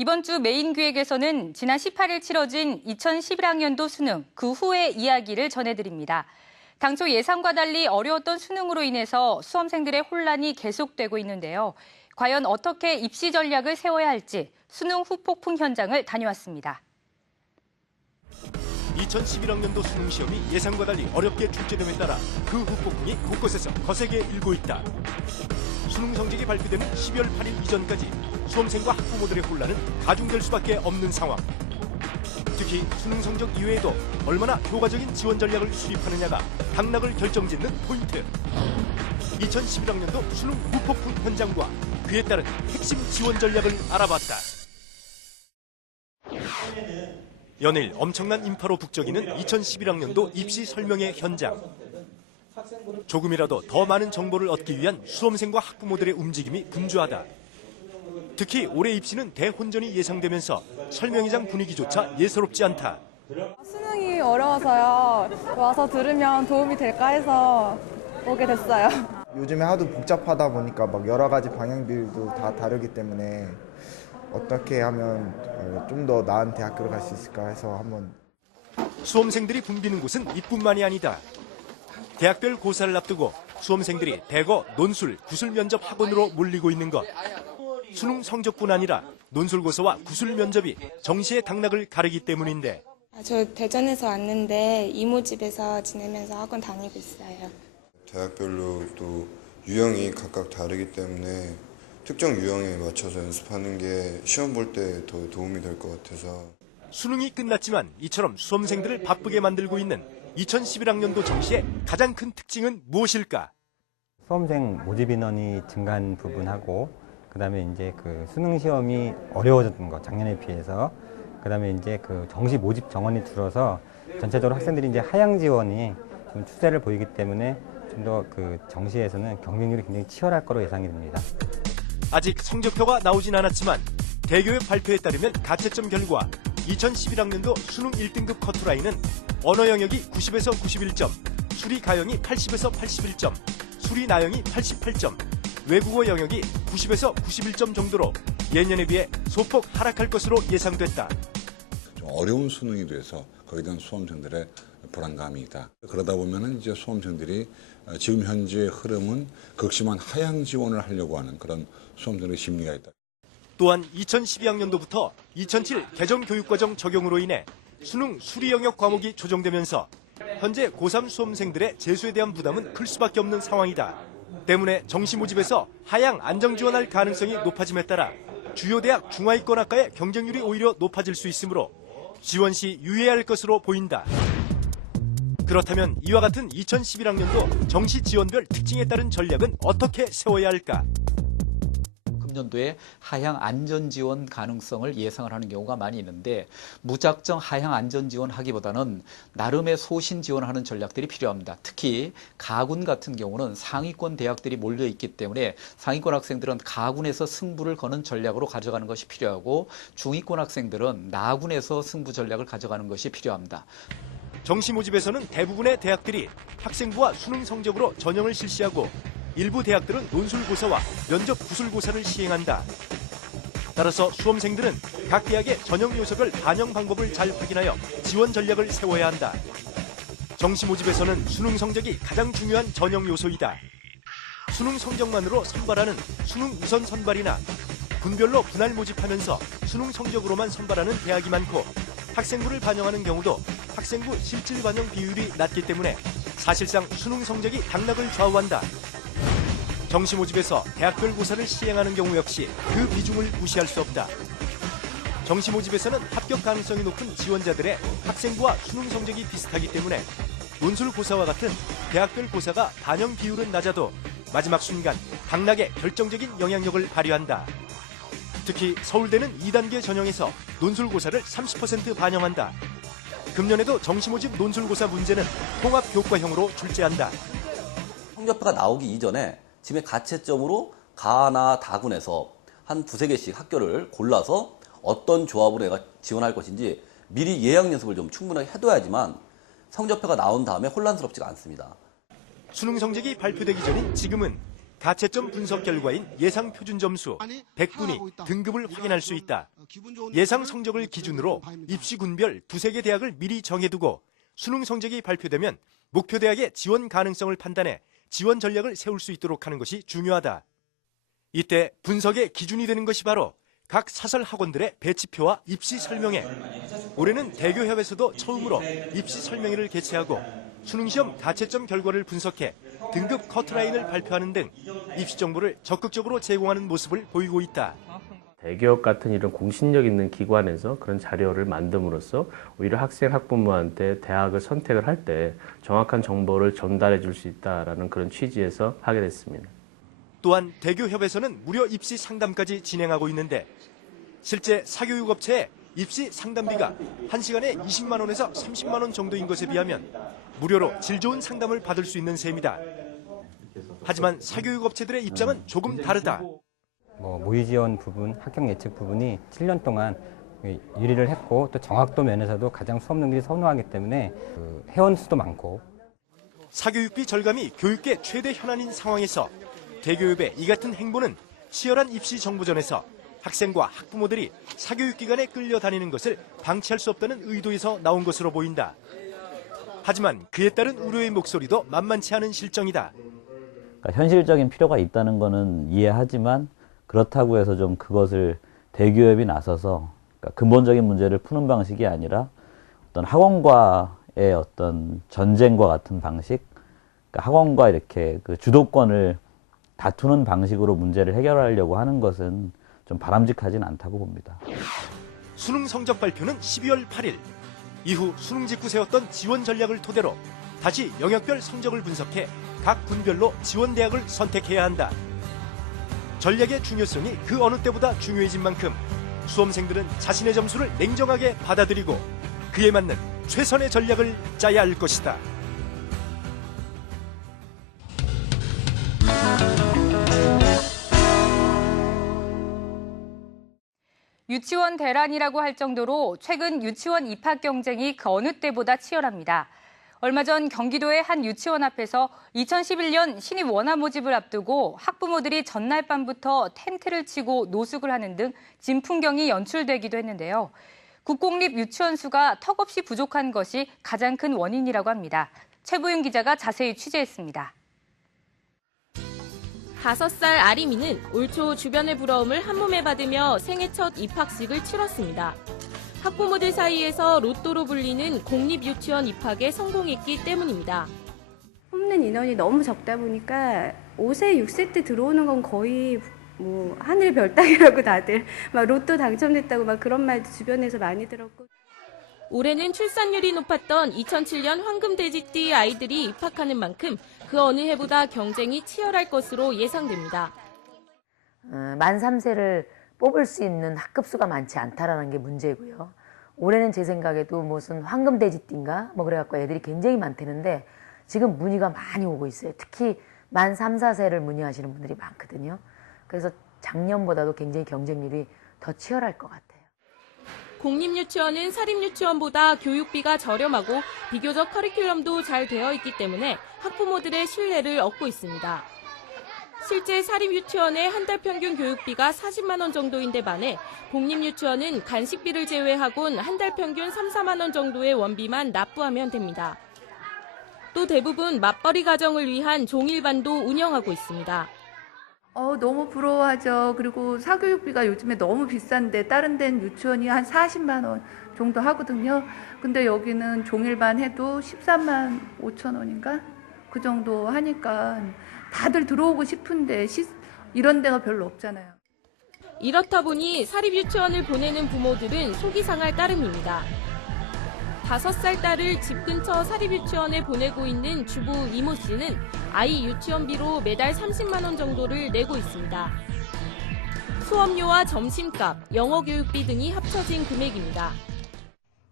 이번 주 메인 기획에서는 지난 18일 치러진 2011학년도 수능, 그 후의 이야기를 전해드립니다. 당초 예상과 달리 어려웠던 수능으로 인해서 수험생들의 혼란이 계속되고 있는데요. 과연 어떻게 입시 전략을 세워야 할지 수능 후폭풍 현장을 다녀왔습니다. 2011학년도 수능 시험이 예상과 달리 어렵게 출제됨에 따라 그 후폭풍이 곳곳에서 거세게 일고 있다. 수능 성적이 발표되는 12월 8일 이전까지 수험생과 학부모들의 혼란은 가중될 수밖에 없는 상황. 특히 수능 성적 이외에도 얼마나 효과적인 지원 전략을 수립하느냐가 당락을 결정짓는 포인트. 2011학년도 수능 후폭풍 현장과 그에 따른 핵심 지원 전략을 알아봤다. 연일 엄청난 인파로 북적이는 2011학년도 입시 설명회 현장. 조금이라도 더 많은 정보를 얻기 위한 수험생과 학부모들의 움직임이 분주하다. 특히 올해 입시는 대혼전이 예상되면서 설명회장 분위기조차 예사롭지 않다. 수능이 어려워서요. 와서 들으면 도움이 될까 해서 오게 됐어요. 요즘에 하도 복잡하다 보니까 막 여러 가지 방향들도 다 다르기 때문에 어떻게 하면 좀 더 나은 대학교를 갈 수 있을까 해서 한번. 수험생들이 붐비는 곳은 이뿐만이 아니다. 대학별 고사를 앞두고 수험생들이 대거 논술, 구술 면접 학원으로 몰리고 있는 것. 수능 성적뿐 아니라 논술 고사와 구술 면접이 정시의 당락을 가르기 때문인데. 저 대전에서 왔는데 이모 집에서 지내면서 학원 다니고 있어요. 대학별로 또 유형이 각각 다르기 때문에 특정 유형에 맞춰서 연습하는 게 시험 볼 때 더 도움이 될 것 같아서. 수능이 끝났지만 이처럼 수험생들을 바쁘게 만들고 있는 2011학년도 정시의 가장 큰 특징은 무엇일까? 수험생 모집 인원이 증가한 부분하고, 그다음에 이제 그 수능 시험이 어려워졌던 것, 작년에 비해서, 그다음에 이제 그 정시 모집 정원이 줄어서 전체적으로 학생들이 이제 하향 지원이 좀 추세를 보이기 때문에 좀 더 그 정시에서는 경쟁률이 굉장히 치열할 거로 예상이 됩니다. 아직 성적표가 나오진 않았지만 대교육 발표에 따르면 가채점 결과 2011학년도 수능 1등급 커트라인은 언어 영역이 90에서 91점, 수리 가형이 80에서 81점, 수리 나형이 88점, 외국어 영역이 90에서 91점 정도로 예년에 비해 소폭 하락할 것으로 예상됐다. 좀 어려운 수능이 돼서 거기에 대한 수험생들의 불안감이 있다. 그러다 보면은 이제 수험생들이 지금 현재의 흐름은 극심한 하향 지원을 하려고 하는 그런 수험생들의 심리가 있다. 또한 2012학년도부터 2007 개정교육과정 적용으로 인해 수능 수리 영역 과목이 조정되면서 현재 고3 수험생들의 재수에 대한 부담은 클 수밖에 없는 상황이다. 때문에 정시 모집에서 하향 안정 지원할 가능성이 높아짐에 따라 주요 대학 중하위권학과의 경쟁률이 오히려 높아질 수 있으므로 지원 시 유의해야 할 것으로 보인다. 그렇다면 이와 같은 2011학년도 정시 지원별 특징에 따른 전략은 어떻게 세워야 할까? 금년도에 하향 안전 지원 가능성을 예상을 하는 경우가 많이 있는데, 무작정 하향 안전 지원하기보다는 나름의 소신 지원하는 전략들이 필요합니다. 특히 가군 같은 경우는 상위권 대학들이 몰려 있기 때문에 상위권 학생들은 가군에서 승부를 거는 전략으로 가져가는 것이 필요하고, 중위권 학생들은 나군에서 승부 전략을 가져가는 것이 필요합니다. 정시 모집에서는 대부분의 대학들이 학생부와 수능 성적으로 전형을 실시하고 일부 대학들은 논술고사와 면접 구술고사를 시행한다. 따라서 수험생들은 각 대학의 전형 요소별 반영 방법을 잘 확인하여 지원 전략을 세워야 한다. 정시 모집에서는 수능 성적이 가장 중요한 전형 요소이다. 수능 성적만으로 선발하는 수능 우선 선발이나 군별로 분할 모집하면서 수능 성적으로만 선발하는 대학이 많고, 학생부를 반영하는 경우도 학생부 실질 반영 비율이 낮기 때문에 사실상 수능 성적이 당락을 좌우한다. 정시 모집에서 대학별 고사를 시행하는 경우 역시 그 비중을 무시할 수 없다. 정시 모집에서는 합격 가능성이 높은 지원자들의 학생부와 수능 성적이 비슷하기 때문에 논술 고사와 같은 대학별 고사가 반영 비율은 낮아도 마지막 순간 당락에 결정적인 영향력을 발휘한다. 특히 서울대는 2단계 전형에서 논술고사를 30% 반영한다. 금년에도 정시 모집 논술고사 문제는 통합교과형으로 출제한다. 성적표가 나오기 이전에 지금의 가채점으로 가나 다군에서 한 두세 개씩 학교를 골라서 어떤 조합으로 내가 지원할 것인지 미리 예약 연습을 좀 충분하게 해둬야지만 성적표가 나온 다음에 혼란스럽지가 않습니다. 수능 성적이 발표되기 전인 지금은 가채점 분석 결과인 예상 표준 점수 100분위 등급을 확인할 수 있다. 예상 성적을 기준으로 입시 군별 두세 개 대학을 미리 정해두고 수능 성적이 발표되면 목표 대학의 지원 가능성을 판단해 지원 전략을 세울 수 있도록 하는 것이 중요하다. 이때 분석의 기준이 되는 것이 바로 각 사설 학원들의 배치표와 입시 설명회. 올해는 대교협에서도 처음으로 입시 설명회를 개최하고 수능시험 가채점 결과를 분석해 등급 커트라인을 발표하는 등 입시 정보를 적극적으로 제공하는 모습을 보이고 있다. 대기업 같은 이런 공신력 있는 기관에서 그런 자료를 만듦으로써 오히려 학생, 학부모한테 대학을 선택을 할 때 정확한 정보를 전달해 줄 수 있다라는 그런 취지에서 하게 됐습니다. 또한 대교협에서는 무료 입시 상담까지 진행하고 있는데 실제 사교육업체의 입시 상담비가 1시간에 20만 원에서 30만 원 정도인 것에 비하면 무료로 질 좋은 상담을 받을 수 있는 셈이다. 하지만 사교육업체들의 입장은 조금 다르다. 모의 지원 부분, 합격 예측 부분이 7년 동안 유리를 했고 또 정확도 면에서도 가장 수험생들이 선호하기 때문에 회원 수도 많고. 사교육비 절감이 교육계 최대 현안인 상황에서 대교협의 이 같은 행보는 치열한 입시 정보전에서 학생과 학부모들이 사교육기관에 끌려다니는 것을 방치할 수 없다는 의도에서 나온 것으로 보인다. 하지만 그에 따른 우려의 목소리도 만만치 않은 실정이다. 그러니까 현실적인 필요가 있다는 것은 이해하지만 그렇다고 해서 좀 그것을 대교협이 나서서 그러니까 근본적인 문제를 푸는 방식이 아니라 어떤 학원과의 어떤 전쟁과 같은 방식, 그러니까 학원과 이렇게 그 주도권을 다투는 방식으로 문제를 해결하려고 하는 것은 좀 바람직하진 않다고 봅니다. 수능 성적 발표는 12월 8일. 이후 수능 직후 세웠던 지원 전략을 토대로 다시 영역별 성적을 분석해 각 군별로 지원 대학을 선택해야 한다. 전략의 중요성이 그 어느 때보다 중요해진 만큼 수험생들은 자신의 점수를 냉정하게 받아들이고 그에 맞는 최선의 전략을 짜야 할 것이다. 유치원 대란이라고 할 정도로 최근 유치원 입학 경쟁이 그 어느 때보다 치열합니다. 얼마 전 경기도의 한 유치원 앞에서 2011년 신입 원화 모집을 앞두고 학부모들이 전날 밤부터 텐트를 치고 노숙을 하는 등 진풍경이 연출되기도 했는데요. 국공립 유치원 수가 턱없이 부족한 것이 가장 큰 원인이라고 합니다. 최보윤 기자가 자세히 취재했습니다. 5살 아리미는 올 초 주변의 부러움을 한몸에 받으며 생애 첫 입학식을 치렀습니다. 학부모들 사이에서 로또로 불리는 공립 유치원 입학에 성공했기 때문입니다. 뽑는 인원이 너무 적다 보니까 5세, 6세 때 들어오는 건 거의 하늘의 별 따기라고 다들 막 로또 당첨됐다고 막 그런 말도 주변에서 많이 들었고. 올해는 출산율이 높았던 2007년 황금돼지띠 아이들이 입학하는 만큼 그 어느 해보다 경쟁이 치열할 것으로 예상됩니다. 만 3세를 뽑을 수 있는 학급수가 많지 않다라는 게 문제고요. 올해는 제 생각에도 무슨 황금돼지띠인가 그래갖고 애들이 굉장히 많다는데 지금 문의가 많이 오고 있어요. 특히 만 3, 4세를 문의하시는 분들이 많거든요. 그래서 작년보다도 굉장히 경쟁률이 더 치열할 것 같아요. 공립유치원은 사립유치원보다 교육비가 저렴하고 비교적 커리큘럼도 잘 되어 있기 때문에 학부모들의 신뢰를 얻고 있습니다. 실제 사립유치원의 한 달 평균 교육비가 40만 원 정도인데 반해 공립유치원은 간식비를 제외하곤 한 달 평균 3, 4만 원 정도의 원비만 납부하면 됩니다. 또 대부분 맞벌이 가정을 위한 종일반도 운영하고 있습니다. 너무 부러워하죠. 그리고 사교육비가 요즘에 너무 비싼데 다른 데는 유치원이 한 40만 원 정도 하거든요. 근데 여기는 종일반 해도 13만 5천 원인가? 그 정도 하니까 다들 들어오고 싶은데 이런 데가 별로 없잖아요. 이렇다 보니 사립유치원을 보내는 부모들은 속이 상할 따름입니다. 5살 딸을 집 근처 사립유치원에 보내고 있는 주부 이모 씨는 아이 유치원비로 매달 30만 원 정도를 내고 있습니다. 수업료와 점심값, 영어 교육비 등이 합쳐진 금액입니다.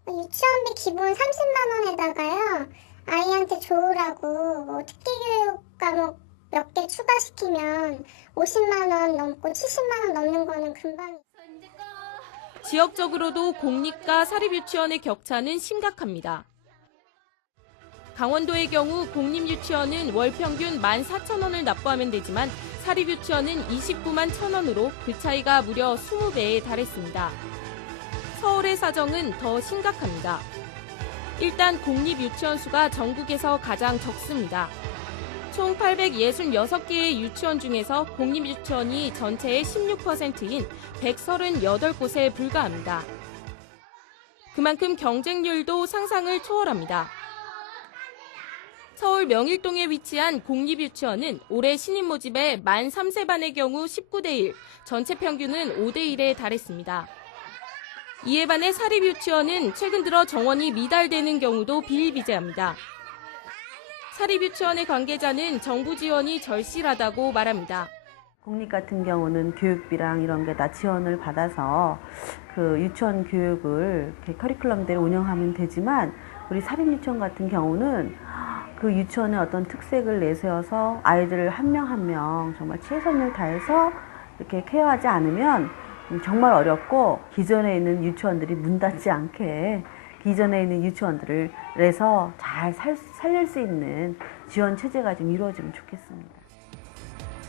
유치원비 기본 30만 원에다가요. 아이한테 좋으라고 특기교육 과목 몇 개 추가시키면 50만 원 넘고 70만 원 넘는 거는 금방. 지역적으로도 공립과 사립유치원의 격차는 심각합니다. 강원도의 경우 공립유치원은 월 평균 14,000원을 납부하면 되지만 사립유치원은 29만 1,000원으로 그 차이가 무려 20배에 달했습니다. 서울의 사정은 더 심각합니다. 일단 공립유치원 수가 전국에서 가장 적습니다. 총 866개의 유치원 중에서 공립유치원이 전체의 16%인 138곳에 불과합니다. 그만큼 경쟁률도 상상을 초월합니다. 서울 명일동에 위치한 공립유치원은 올해 신입 모집에 만 3세 반의 경우 19대 1, 전체 평균은 5대 1에 달했습니다. 이에 반해 사립유치원은 최근 들어 정원이 미달되는 경우도 비일비재합니다. 사립유치원의 관계자는 정부 지원이 절실하다고 말합니다. 공립 같은 경우는 교육비랑 이런 게 다 지원을 받아서 그 유치원 교육을 이렇게 커리큘럼대로 운영하면 되지만 우리 사립유치원 같은 경우는 그 유치원의 어떤 특색을 내세워서 아이들을 한 명 한 명 정말 최선을 다해서 이렇게 케어하지 않으면 정말 어렵고 기존에 있는 유치원들이 문 닫지 않게 기존에 있는 유치원들을 해서 잘 살릴 수 있는 지원 체제가 좀 이루어지면 좋겠습니다.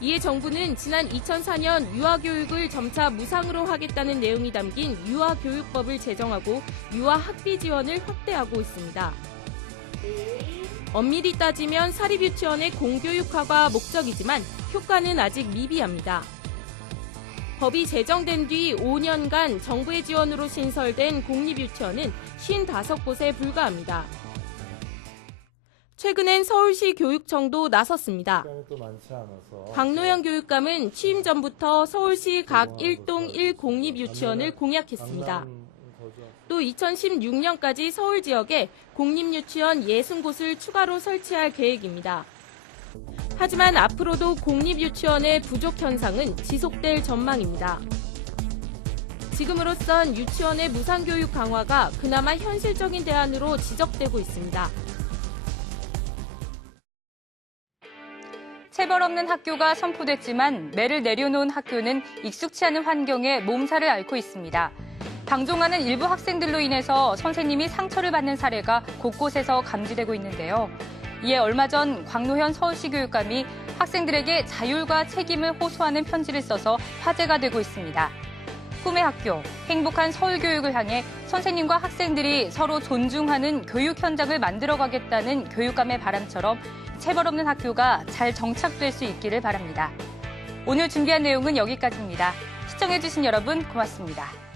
이에 정부는 지난 2004년 유아교육을 점차 무상으로 하겠다는 내용이 담긴 유아교육법을 제정하고 유아학비 지원을 확대하고 있습니다. 엄밀히 따지면 사립유치원의 공교육화가 목적이지만 효과는 아직 미비합니다. 법이 제정된 뒤 5년간 정부의 지원으로 신설된 공립유치원은 55곳에 불과합니다. 최근엔 서울시 교육청도 나섰습니다. 박노영 교육감은 취임 전부터 서울시 각 1동 1공립유치원을 공약했습니다. 또 2016년까지 서울 지역에 공립유치원 60곳을 추가로 설치할 계획입니다. 하지만 앞으로도 공립유치원의 부족 현상은 지속될 전망입니다. 지금으로선 유치원의 무상교육 강화가 그나마 현실적인 대안으로 지적되고 있습니다. 체벌 없는 학교가 선포됐지만 매를 내려놓은 학교는 익숙치 않은 환경에 몸살을 앓고 있습니다. 방종하는 일부 학생들로 인해서 선생님이 상처를 받는 사례가 곳곳에서 감지되고 있는데요. 이에 얼마 전 광노현 서울시 교육감이 학생들에게 자율과 책임을 호소하는 편지를 써서 화제가 되고 있습니다. 꿈의 학교, 행복한 서울 교육을 향해 선생님과 학생들이 서로 존중하는 교육 현장을 만들어가겠다는 교육감의 바람처럼 체벌 없는 학교가 잘 정착될 수 있기를 바랍니다. 오늘 준비한 내용은 여기까지입니다. 시청해주신 여러분 고맙습니다.